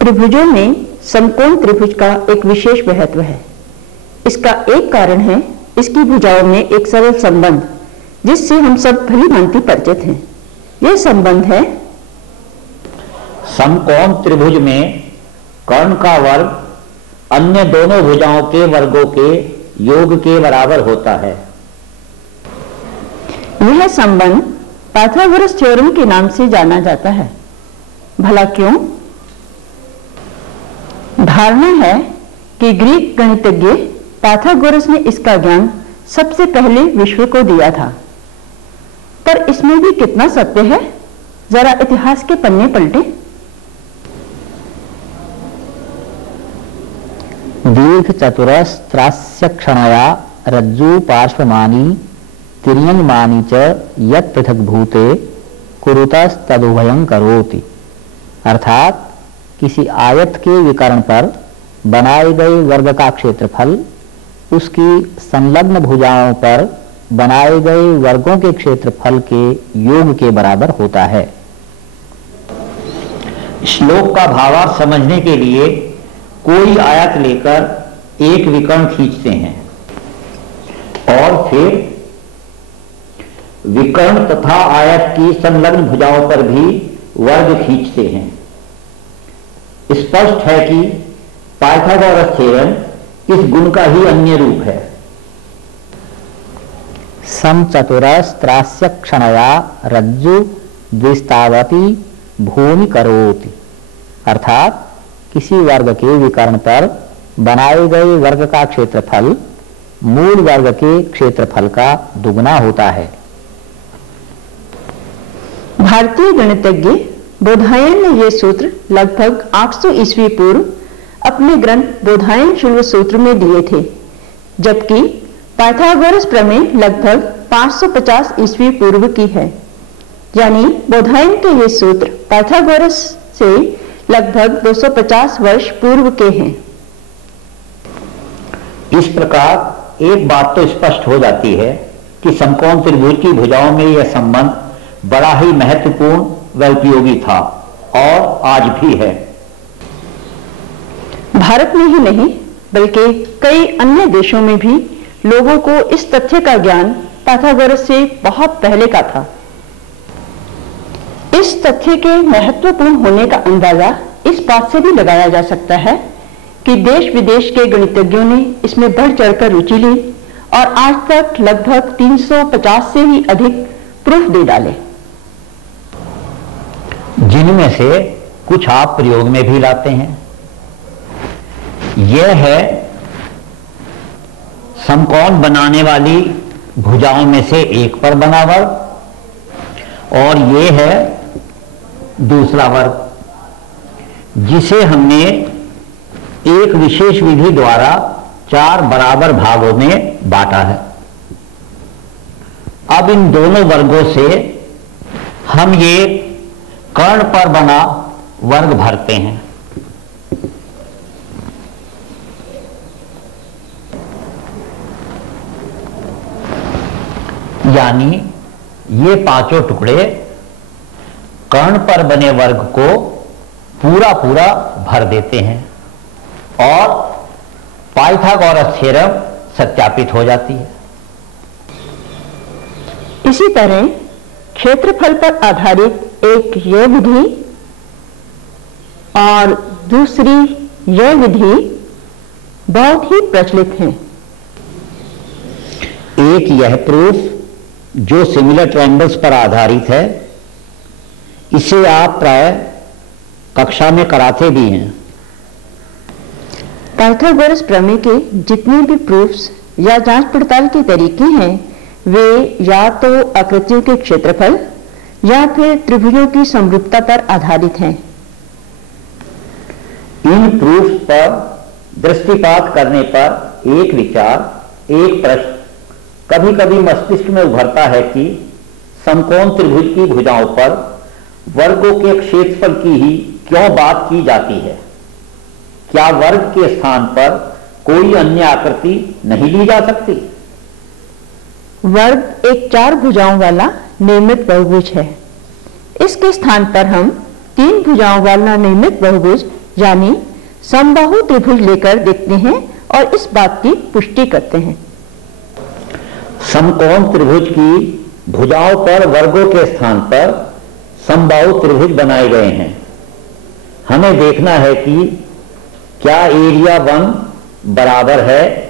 त्रिभुजों में समकोण त्रिभुज का एक विशेष महत्व है। इसका एक कारण है इसकी भुजाओं में एक सरल संबंध जिससे हम सब भली भांति परिचित हैं। यह संबंध है समकोण त्रिभुज में कर्ण का वर्ग अन्य दोनों भुजाओं के वर्गों के योग के बराबर होता है। यह संबंध पाइथागोरस थ्योरम के नाम से जाना जाता है। भला क्यों? धारणा है कि ग्रीक गणितज्ञ पाइथागोरस ने इसका ज्ञान सबसे पहले विश्व को दिया था, पर इसमें भी कितना सत्य है, जरा इतिहास के पन्ने पलटे। दीर्घ चतुरस्त्रास्य क्षणया रज्जु पार्श्वमानी तिर्यंगमानी च यत् पृथक भूते कुरुतस्तदुभयं करोति। अर्थात किसी आयत के विकर्ण पर बनाए गए वर्ग का क्षेत्रफल उसकी संलग्न भुजाओं पर बनाए गए वर्गों के क्षेत्रफल के योग के बराबर होता है। श्लोक का भावार्थ समझने के लिए कोई आयत लेकर एक विकर्ण खींचते हैं और फिर विकर्ण तथा आयत की संलग्न भुजाओं पर भी वर्ग खींचते हैं। स्पष्ट है कि पाइथागोरस थ्योरम इस गुण का ही अन्य रूप है। समचतुरस्त्रास्य क्षणया रज्जु द्विस्तावती भूमि करोति। अर्थात किसी वर्ग के विकर्ण पर बनाए गए वर्ग का क्षेत्रफल मूल वर्ग के क्षेत्रफल का दुगना होता है। भारतीय गणितज्ञ बोधायन ने यह सूत्र लगभग 800 ईस्वी पूर्व अपने ग्रंथ बोधायन शुल्ब सूत्र में दिए थे, जबकि पाइथागोरस प्रमेय लगभग 550 ईस्वी पूर्व की है। यानी बोधायन के ये सूत्र पाइथागोरस से लगभग 250 वर्ष पूर्व के हैं। इस प्रकार एक बात तो स्पष्ट हो जाती है कि समकोण त्रिभुज की भुजाओं में यह संबंध बड़ा ही महत्वपूर्ण व उपयोगी था और आज भी है। भारत में ही नहीं बल्कि कई अन्य देशों में भी लोगों को इस तथ्य का ज्ञान पाइथागोरस से बहुत पहले का था। इस तथ्य के महत्वपूर्ण होने का अंदाजा इस बात से भी लगाया जा सकता है कि देश विदेश के गणितज्ञों ने इसमें बढ़ चढ़कर रुचि ली और आज तक लगभग 350 से भी अधिक प्रूफ दे डाले, जिनमें से कुछ आप प्रयोग में भी लाते हैं। यह है समकोण बनाने वाली भुजाओं में से एक पर बना वर्ग और यह है दूसरा वर्ग, जिसे हमने एक विशेष विधि द्वारा 4 बराबर भागों में बांटा है। अब इन दोनों वर्गों से हम ये कर्ण पर बना वर्ग भरते हैं। यानी ये पांचों टुकड़े कर्ण पर बने वर्ग को पूरा पूरा भर देते हैं और पाइथागोरस थ्योरम सत्यापित हो जाती है। इसी तरह क्षेत्रफल पर आधारित एक यह विधि और दूसरी यह विधि बहुत ही प्रचलित हैं। एक यह प्रूफ जो सिमिलर ट्रायंगल्स पर आधारित है, इसे आप प्राय कक्षा में कराते भी हैं। पाइथागोरस प्रमेय के जितने भी प्रूफ्स या जांच पड़ताल के तरीके हैं, वे या तो आकृतियों के क्षेत्रफल या फिर त्रिभुजों की समरूपता पर आधारित हैं। इन प्रूफ्स पर दृष्टिपात करने पर एक विचार, एक प्रश्न कभी कभी मस्तिष्क में उभरता है कि समकोण त्रिभुज की भुजाओं पर वर्गों के क्षेत्रफल की ही क्यों बात की जाती है? क्या वर्ग के स्थान पर कोई अन्य आकृति नहीं ली जा सकती? वर्ग एक 4 भुजाओं वाला नियमित बहुभुज है। इसके स्थान पर हम 3 भुजाओं वाला नियमित बहुभुज यानी समबाहु त्रिभुज लेकर देखते हैं और इस बात की पुष्टि करते हैं। समकोण त्रिभुज की भुजाओं पर वर्गों के स्थान पर समबाहु त्रिभुज बनाए गए हैं। हमें देखना है कि क्या एरिया 1 बराबर है